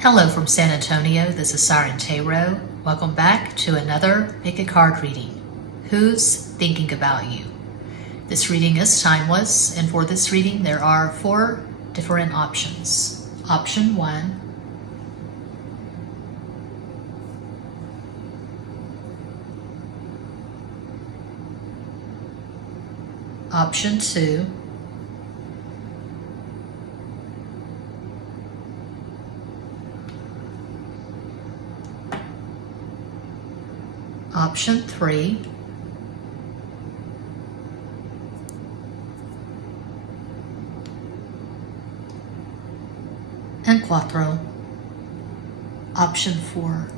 Hello from San Antonio, this is Siren Tarot. Welcome back to another Pick a Card reading. Who's thinking about you? This reading is timeless, and for this reading there are 4 different options. Option 1, Option 2, Option 3, and Cuatro. Option 4.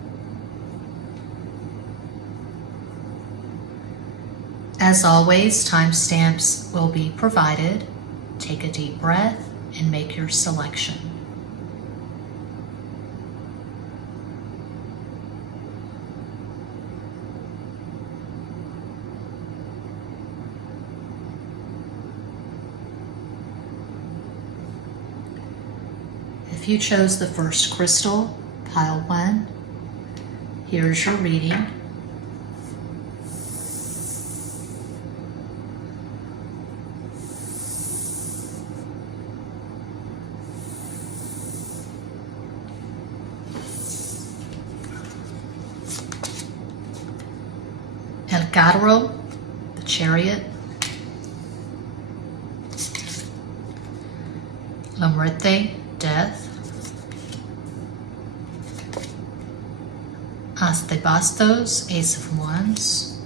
As always, timestamps will be provided. Take a deep breath and make your selection. If you chose the first crystal, pile 1, here's your reading. El Carro, the Chariot. La Muerte, Death. As de Bastos, Ace of Wands.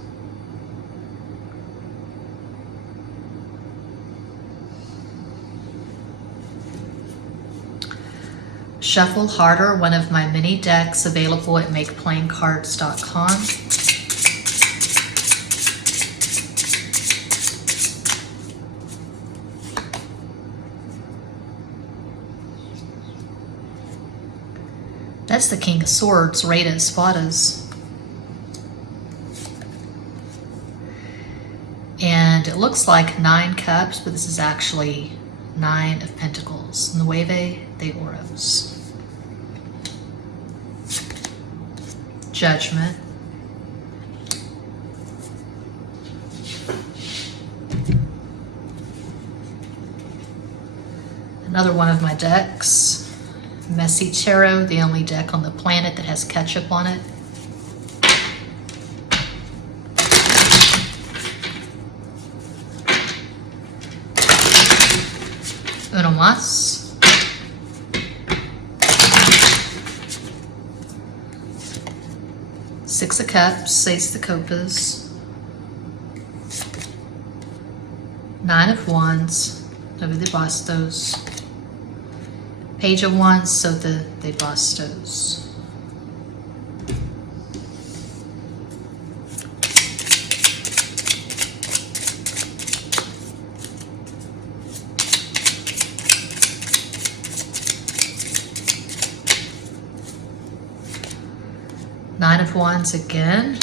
Shuffle Harder, one of my mini decks available at makeplaincards.com. That's the King of Swords, Rey de Espadas. And it looks like 9 cups, but this is actually 9 of Pentacles. Nueve de Oros. Judgment. Another one of my decks. Misti Tarot, the only deck on the planet that has ketchup on it. Uno más. Six of Cups, Ace de Copas. 9 of Wands, Nueve de Bastos. Page of Wands, Sota de Bastos. Nine of Wands again.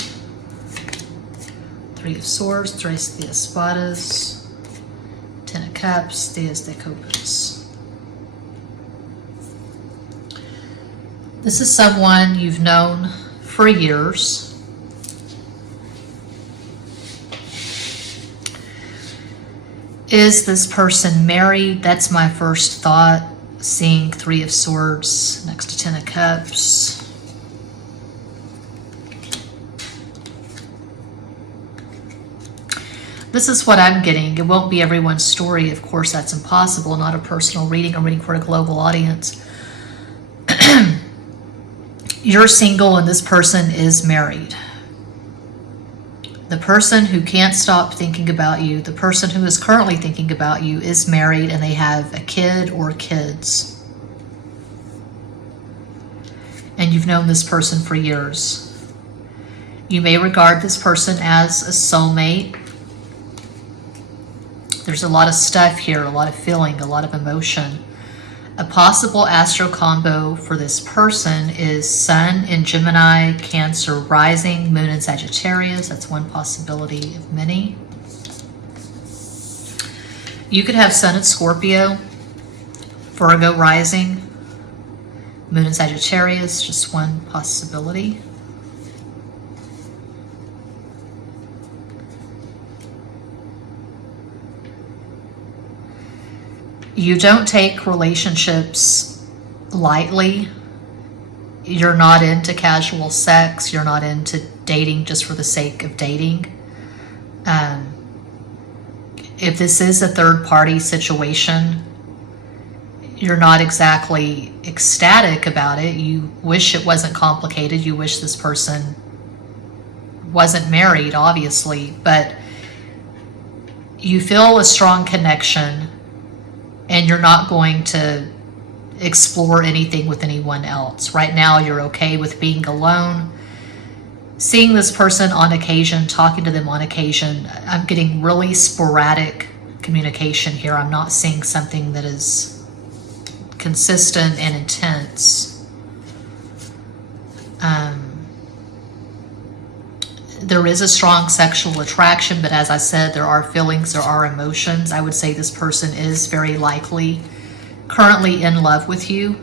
3 of Swords, Tres de Espadas. 10 of Cups, Diez de Copas. This is someone you've known for years. Is this person married? That's my first thought, seeing 3 of Swords next to 10 of Cups. This is what I'm getting. It won't be everyone's story. Of course, that's impossible. Not a personal reading. I'm reading for a global audience. You're single and this person is married. The person who can't stop thinking about you, the person who is currently thinking about you, is married and they have a kid or kids. And you've known this person for years. You may regard this person as a soulmate. There's a lot of stuff here, a lot of feeling, a lot of emotion. A possible astro combo for this person is Sun in Gemini, Cancer rising, Moon in Sagittarius. That's one possibility of many. You could have Sun in Scorpio, Virgo rising, Moon in Sagittarius, just one possibility. You don't take relationships lightly. You're not into casual sex. You're not into dating just for the sake of dating. If this is a third-party situation, you're not exactly ecstatic about it. You wish it wasn't complicated. You wish this person wasn't married, obviously, but you feel a strong connection and you're not going to explore anything with anyone else. Right now, you're okay with being alone. Seeing this person on occasion, talking to them on occasion. I'm getting really sporadic communication here. I'm not seeing something that is consistent and intense. There is a strong sexual attraction, but as I said, there are feelings, there are emotions. I would say this person is very likely currently in love with you.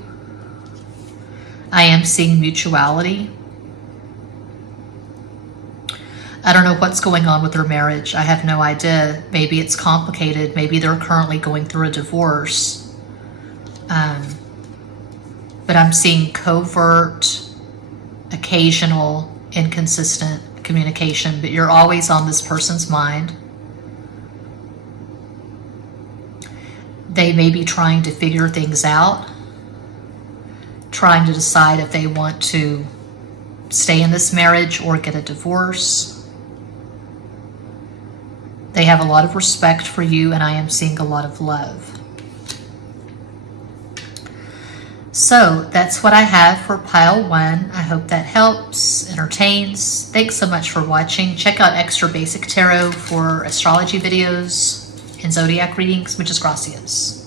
I am seeing mutuality. I don't know what's going on with their marriage. I have no idea. Maybe it's complicated. Maybe they're currently going through a divorce. But I'm seeing covert, occasional, inconsistent communication, but you're always on this person's mind. They may be trying to figure things out, trying to decide if they want to stay in this marriage or get a divorce. They have a lot of respect for you, and I am seeing a lot of love. So that's what I have for pile 1. I hope that helps, entertains. Thanks so much for watching. Check out Extra Basic Tarot for astrology videos and zodiac readings. Muchas gracias.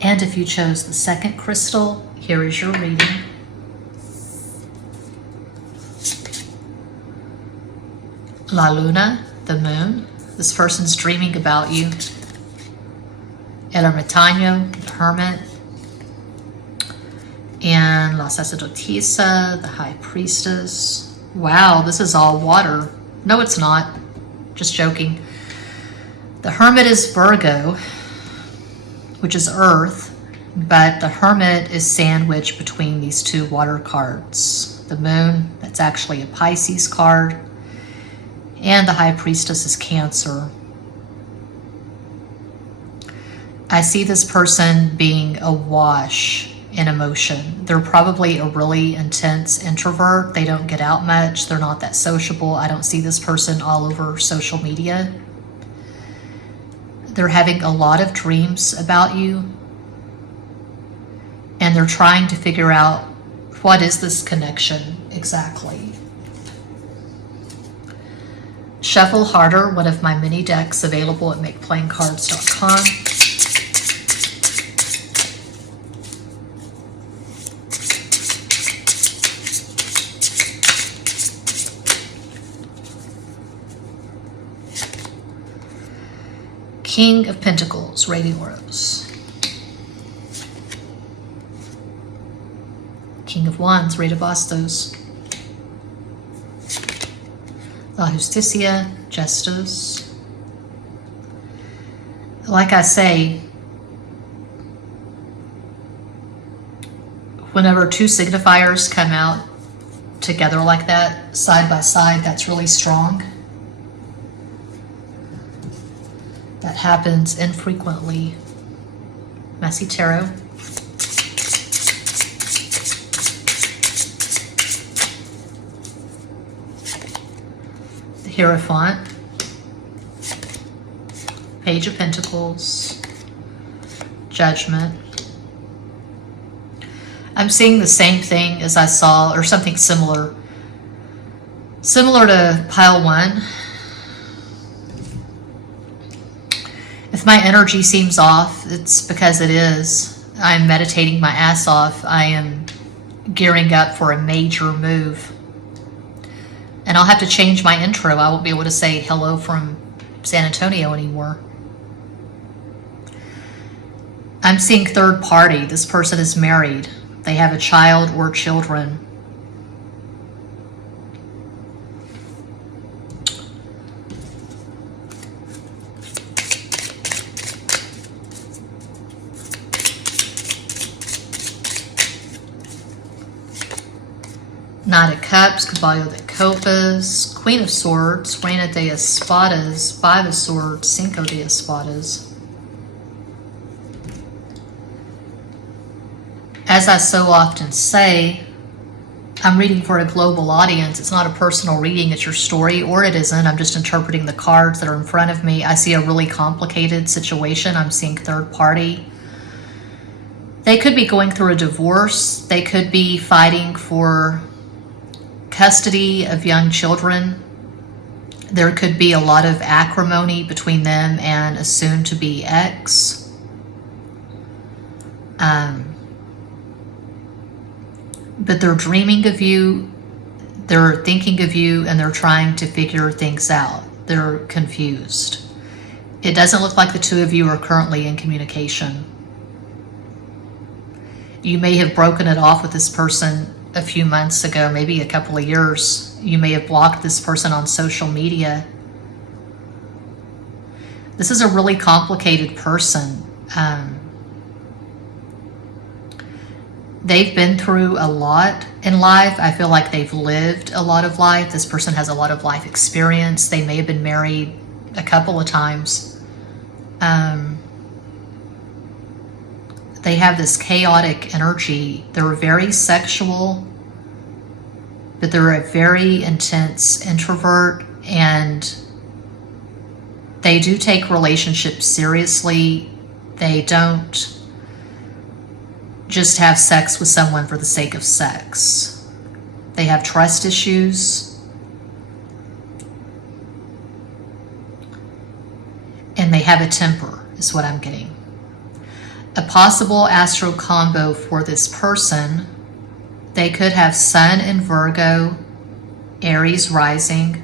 And if you chose the second crystal, here is your reading. La Luna, the moon. This person's dreaming about you. El Ermitaño, the hermit. And La Sacerdotisa, the high priestess. Wow, this is all water. No, it's not. Just joking. The hermit is Virgo, which is earth, but the hermit is sandwiched between these two water cards. The moon, that's actually a Pisces card, and the high priestess is Cancer. I see this person being awash in emotion. They're probably a really intense introvert. They don't get out much. They're not that sociable. I don't see this person all over social media. They're having a lot of dreams about you, and they're trying to figure out what is this connection exactly. Shuffle Harder, one of my mini decks available at makeplaincards.com. King of Pentacles, Radiant Rose. King of Wands, Rey de Bastos. La Justicia, Gestos. Like I say, whenever two signifiers come out together like that, side by side, that's really strong. That happens infrequently. Messy Tarot. The Hierophant. Page of Pentacles. Judgment. I'm seeing the same thing as I saw, or something similar. Similar to pile 1. If my energy seems off, it's because it is. I'm meditating my ass off. I am gearing up for a major move. And I'll have to change my intro. I won't be able to say hello from San Antonio anymore. I'm seeing third party. This person is married. They have a child or children. Knight of Cups, Caballo de Copas, Queen of Swords, Reina de Espadas, Five of Swords, Cinco de Espadas. As I so often say, I'm reading for a global audience. It's not a personal reading, it's your story, or it isn't. I'm just interpreting the cards that are in front of me. I see a really complicated situation. I'm seeing third party. They could be going through a divorce. They could be fighting for custody of young children. There could be a lot of acrimony between them and a soon-to-be ex. But they're dreaming of you, they're thinking of you, and they're trying to figure things out. They're confused. It doesn't look like the two of you are currently in communication. You may have broken it off with this person a few months ago, maybe a couple of years. You may have blocked this person on social media. This is a really complicated person. They've been through a lot in life. I feel like they've lived a lot of life. This person has a lot of life experience. They may have been married a couple of times. They have this chaotic energy. They're very sexual, but they're a very intense introvert, and they do take relationships seriously. They don't just have sex with someone for the sake of sex. They have trust issues, and they have a temper, is what I'm getting. A possible astro combo for this person, they could have Sun in Virgo, Aries rising,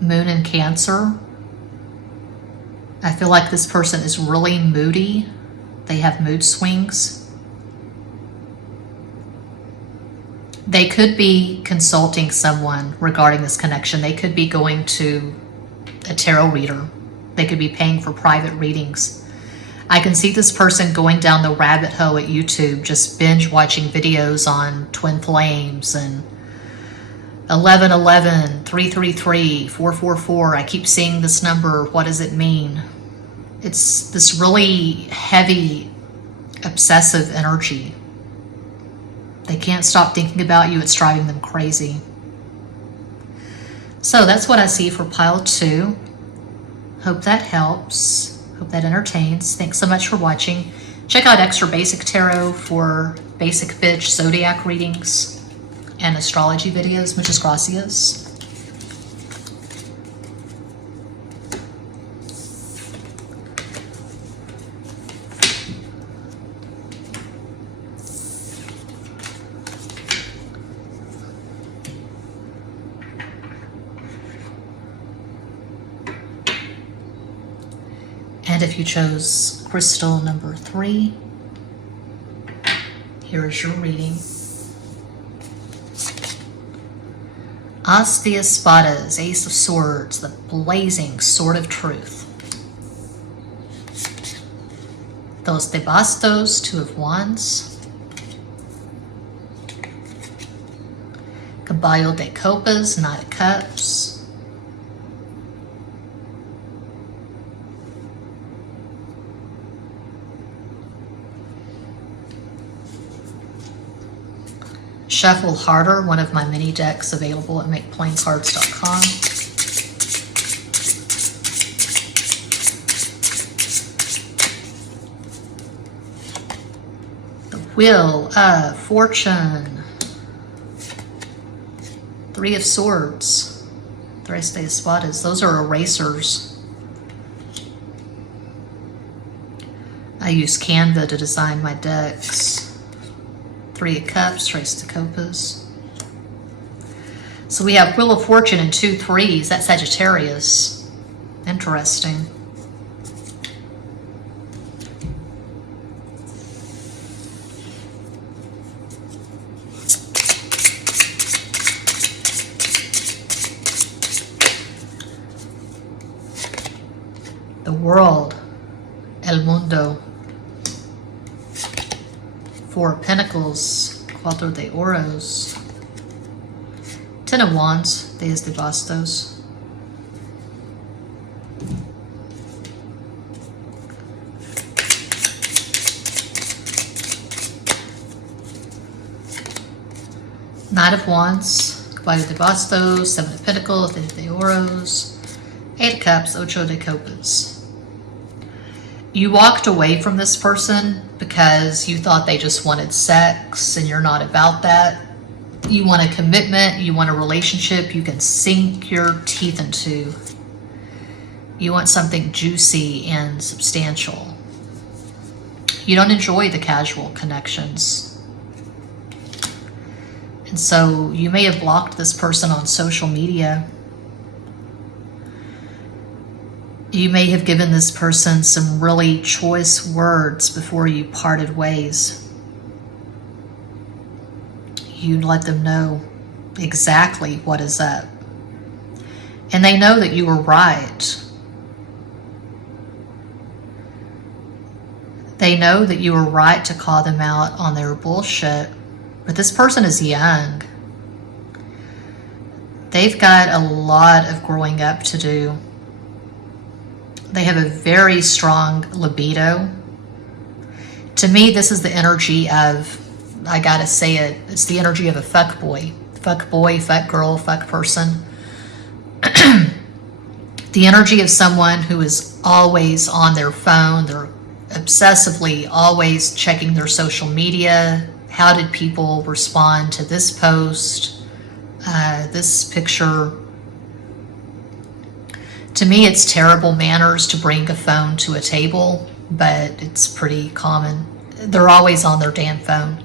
Moon in Cancer. I feel like this person is really moody. They have mood swings. They could be consulting someone regarding this connection. They could be going to a tarot reader. They could be paying for private readings. I can see this person going down the rabbit hole at YouTube, just binge watching videos on twin flames and 1111, 333, 444. I keep seeing this number. What does it mean? It's this really heavy, obsessive energy. They can't stop thinking about you. It's driving them crazy. So that's what I see for pile 2. Hope that helps. Hope that entertains. Thanks so much for watching. Check out Extra Basic Tarot for basic bitch zodiac readings and astrology videos. Muchas gracias. And if you chose crystal number 3, here is your reading. As de Espadas, Ace of Swords, the blazing sword of truth. Dos de Bastos, Two of Wands. Caballo de Copas, Knight of Cups. Shuffle Harder, one of my mini decks available at makeplaincards.com. The Wheel of Fortune. Three of Swords. Tres de Espadas. Those are erasers. I use Canva to design my decks. 3 of Cups, Tres de Copas. So we have Wheel of Fortune and 2 threes. That's Sagittarius. Interesting. The World. El Mundo. 4 of Pentacles. Cuatro de Oros. 10 of Wands. Diez de Bastos. Knight of Wands. Caballero de Bastos. 7 of Pentacles. Diez de Oros. 8 of Cups. Ocho de Copas. You walked away from this person because you thought they just wanted sex, and you're not about that. You want a commitment, you want a relationship you can sink your teeth into. You want something juicy and substantial. You don't enjoy the casual connections. And so you may have blocked this person on social media. You may have given this person some really choice words before you parted ways. You let them know exactly what is up. And they know that you were right. They know that you were right to call them out on their bullshit. But this person is young. They've got a lot of growing up to do. They have a very strong libido. To me, this is the energy of, I gotta say it, it's the energy of a fuck boy. Fuck boy, fuck girl, fuck person. The energy of someone who is always on their phone. They're obsessively always checking their social media. How did people respond to this post, this picture? To me, it's terrible manners to bring a phone to a table, but it's pretty common. They're always on their damn phone.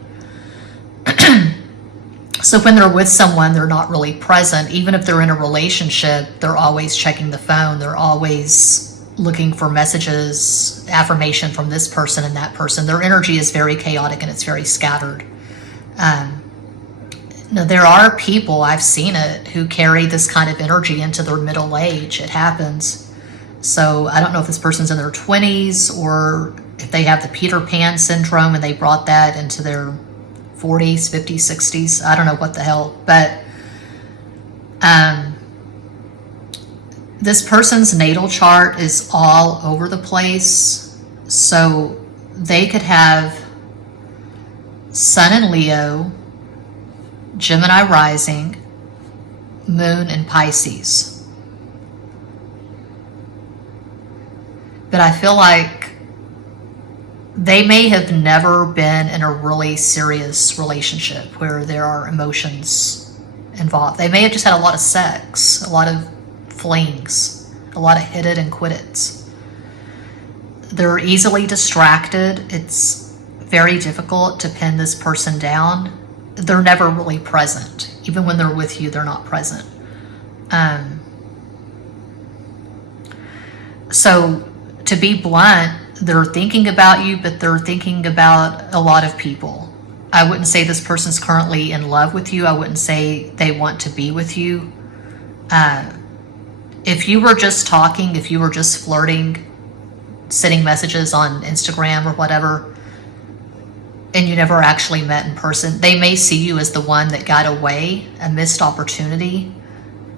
So when they're with someone, they're not really present. Even if they're in a relationship, they're always checking the phone. They're always looking for messages, affirmation from this person and that person. Their energy is very chaotic and it's very scattered. Now, there are people, I've seen it, who carry this kind of energy into their middle age. It happens. So I don't know if this person's in their 20s or if they have the Peter Pan syndrome and they brought that into their 40s, 50s, 60s. I don't know what the hell. But this person's natal chart is all over the place. So they could have Sun in Leo, Gemini rising, Moon in Pisces. But I feel like they may have never been in a really serious relationship where there are emotions involved. They may have just had a lot of sex, a lot of flings, a lot of hit it and quit it. They're easily distracted. It's very difficult to pin this person down. They're never really present. Even when they're with you, they're not present. So to be blunt, they're thinking about you, but they're thinking about a lot of people. I wouldn't say this person's currently in love with you. I wouldn't say they want to be with you. If you were just talking, if you were just flirting, sending messages on Instagram or whatever, and you never actually met in person, they may see you as the one that got away, a missed opportunity.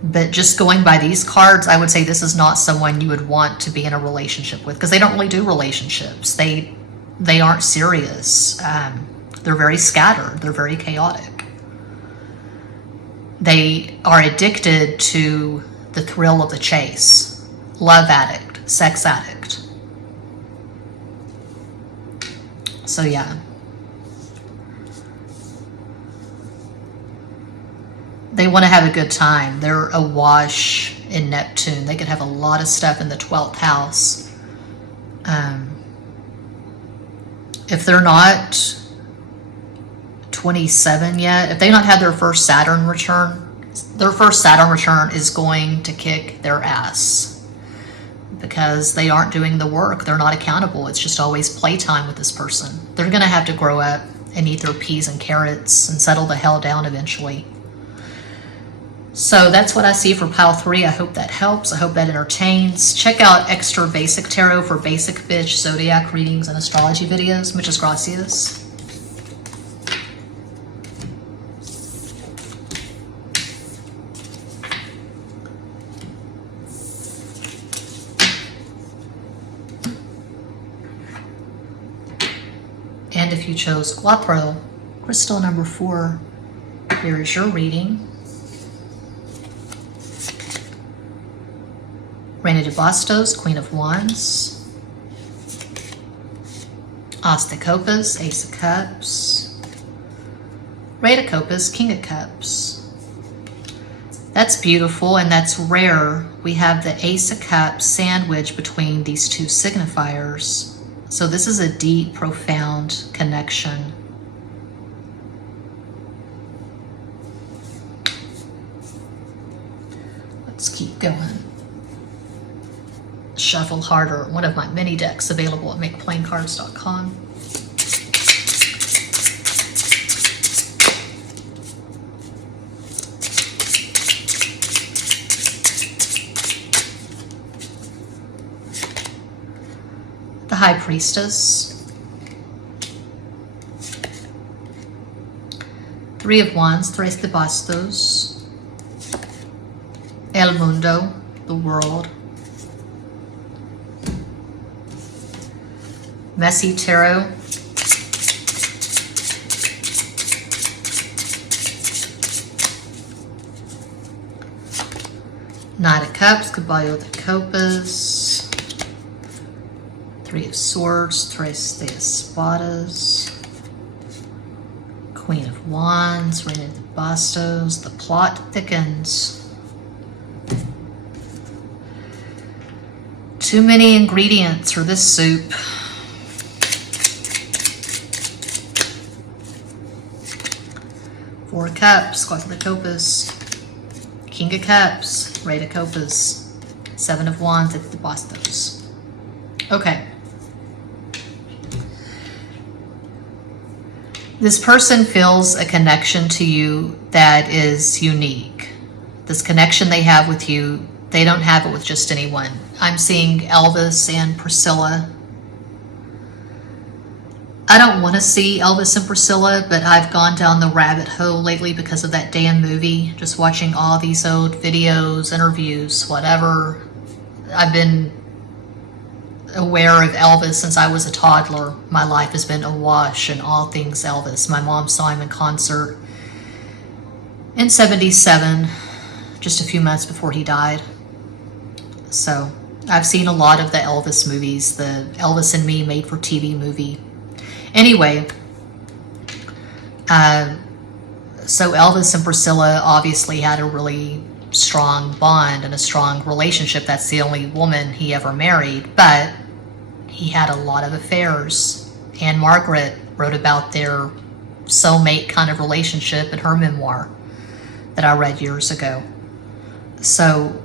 But just going by these cards, I would say this is not someone you would want to be in a relationship with, because they don't really do relationships. They aren't serious. They're very scattered. They're very chaotic. They are addicted to the thrill of the chase. Love addict, sex addict. So yeah. They want to have a good time. They're awash in Neptune. They could have a lot of stuff in the 12th house. if they're not 27 yet, if they not had their first Saturn return is going to kick their ass because they aren't doing the work. They're not accountable. It's just always playtime with this person. They're going to have to grow up and eat their peas and carrots and settle the hell down eventually. So that's what I see for pile 3. I hope that helps. I hope that entertains. Check out Extra Basic Tarot for basic bitch zodiac readings and astrology videos. Muchas gracias. And if you chose Cuatro, crystal number 4, here is your reading. Reina de Bastos, Queen of Wands. As de Copas, Ace of Cups. Rei de Copas, King of Cups. That's beautiful and that's rare. We have the Ace of Cups sandwiched between these two signifiers. So this is a deep, profound connection. Let's keep going. Shuffle harder, one of my mini decks available at makeplaincards.com. The High Priestess. 3 of Wands, Tres de Bastos. El Mundo, the world. Messy Tarot. Knight of Cups, Caballo de Copas. 3 of Swords, Tres de Espadas. Queen of Wands, Reina de Bastos. The plot thickens. Too many ingredients for this soup. Four of Cups, Cuatro de Copas. King of Cups, Rei de Copas. 7 of Wands, Tres de Bastos. Okay. This person feels a connection to you that is unique. This connection they have with you, they don't have it with just anyone. I'm seeing Elvis and Priscilla. I don't want to see Elvis and Priscilla, but I've gone down the rabbit hole lately because of that damn movie. Just watching all these old videos, interviews, whatever. I've been aware of Elvis since I was a toddler. My life has been awash in all things Elvis. My mom saw him in concert in '77, just a few months before he died. So I've seen a lot of the Elvis movies, the Elvis and Me made for TV movie. Anyway, so Elvis and Priscilla obviously had a really strong bond and a strong relationship. That's the only woman he ever married, but he had a lot of affairs. Anne Margaret wrote about their soulmate kind of relationship in her memoir that I read years ago. So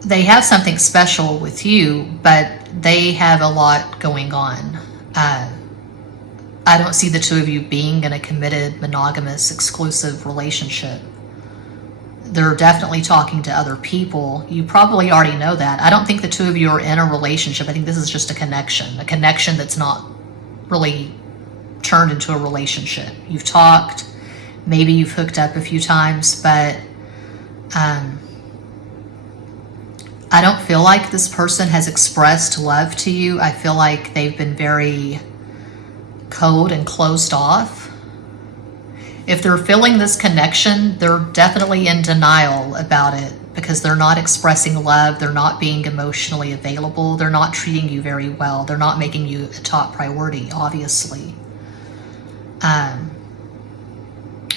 they have something special with you, but they have a lot going on. I don't see the two of you being in a committed, monogamous, exclusive relationship. They're definitely talking to other people. You probably already know that. I don't think the two of you are in a relationship. I think this is just a connection that's not really turned into a relationship. You've talked, maybe you've hooked up a few times, but I don't feel like this person has expressed love to you. I feel like they've been very cold and closed off. If they're feeling this connection, they're definitely in denial about it because they're not expressing love. They're not being emotionally available. They're not treating you very well. They're not making you a top priority, obviously.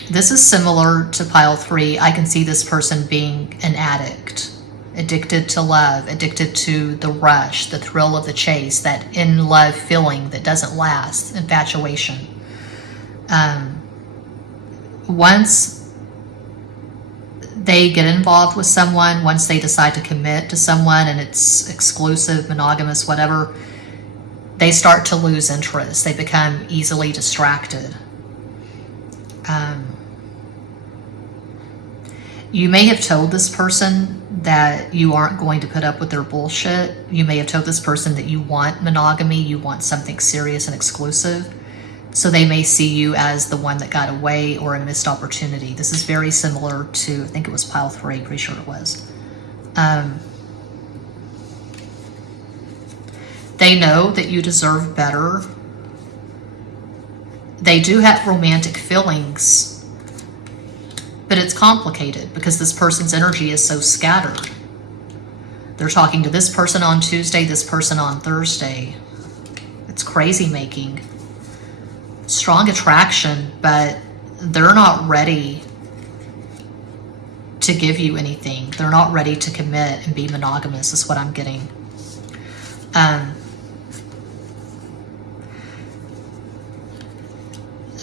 This is similar to pile 3. I can see this person being an addict addicted to love, addicted to the rush, the thrill of the chase, that in love feeling that doesn't last, infatuation. Once they get involved with someone, once they decide to commit to someone and it's exclusive, monogamous, whatever, they start to lose interest. They become easily distracted. You may have told this person that you aren't going to put up with their bullshit. You may have told this person that you want monogamy, you want something serious and exclusive. So they may see you as the one that got away or a missed opportunity. This is very similar to, I think it was pile 3, pretty sure it was. They know that you deserve better. They do have romantic feelings, but it's complicated because this person's energy is so scattered. They're talking to this person on Tuesday, this person on Thursday. It's crazy making. Strong attraction, but they're not ready to give you anything. They're not ready to commit and be monogamous, is what I'm getting.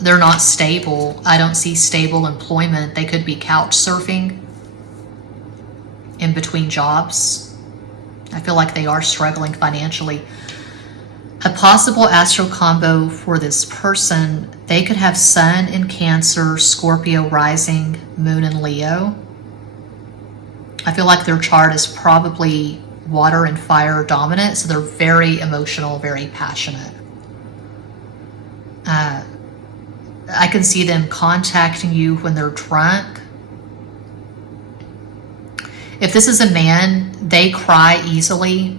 They're not stable. I don't see stable employment. They could be couch surfing in between jobs. I feel like they are struggling financially. A possible astral combo for this person, they could have Sun in Cancer, Scorpio rising, Moon in Leo. I feel like their chart is probably water and fire dominant, so they're very emotional, very passionate. I can see them contacting you when they're drunk. If this is a man, they cry easily.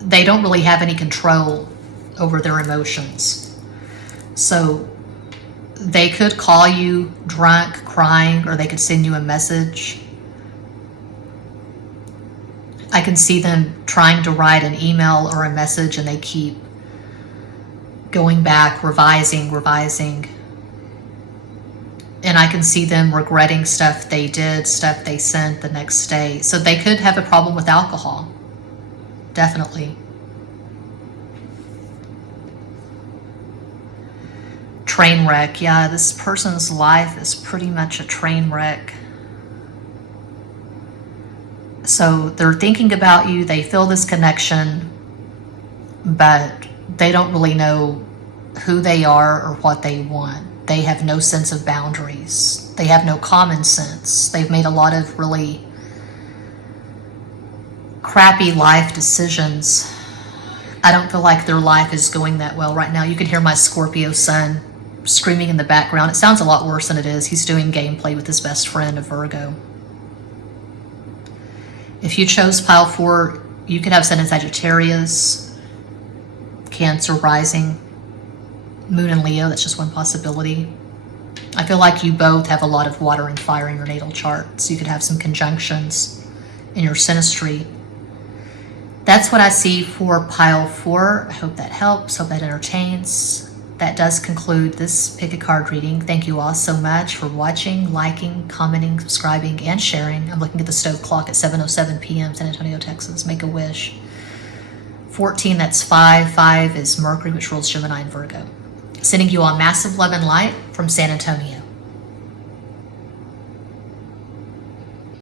They don't really have any control over their emotions. So they could call you drunk, crying, or they could send you a message. I can see them trying to write an email or a message and they keep going back, revising. And I can see them regretting stuff they did, stuff they sent the next day. So they could have a problem with alcohol. Definitely. Train wreck. Yeah, this person's life is pretty much a train wreck. So they're thinking about you, they feel this connection, but they don't really know who they are or what they want. They have no sense of boundaries. They have no common sense. They've made a lot of really crappy life decisions. I don't feel like their life is going that well right now. You can hear my Scorpio sun screaming in the background. It sounds a lot worse than it is. He's doing gameplay with his best friend, a Virgo. If you chose pile 4, you could have Sun in Sagittarius, Cancer rising, Moon in Leo. That's just one possibility. I feel like you both have a lot of water and fire in your natal chart, so you could have some conjunctions in your synastry. That's what I see for pile 4. I hope that helps, hope that entertains. That does conclude this pick a card reading. Thank you all so much for watching, liking, commenting, subscribing, and sharing. I'm looking at the stove clock at 7:07 p.m. San Antonio, Texas. Make a wish. 14, that's 5. 5 is Mercury, which rules Gemini and Virgo. Sending you all massive love and light from San Antonio.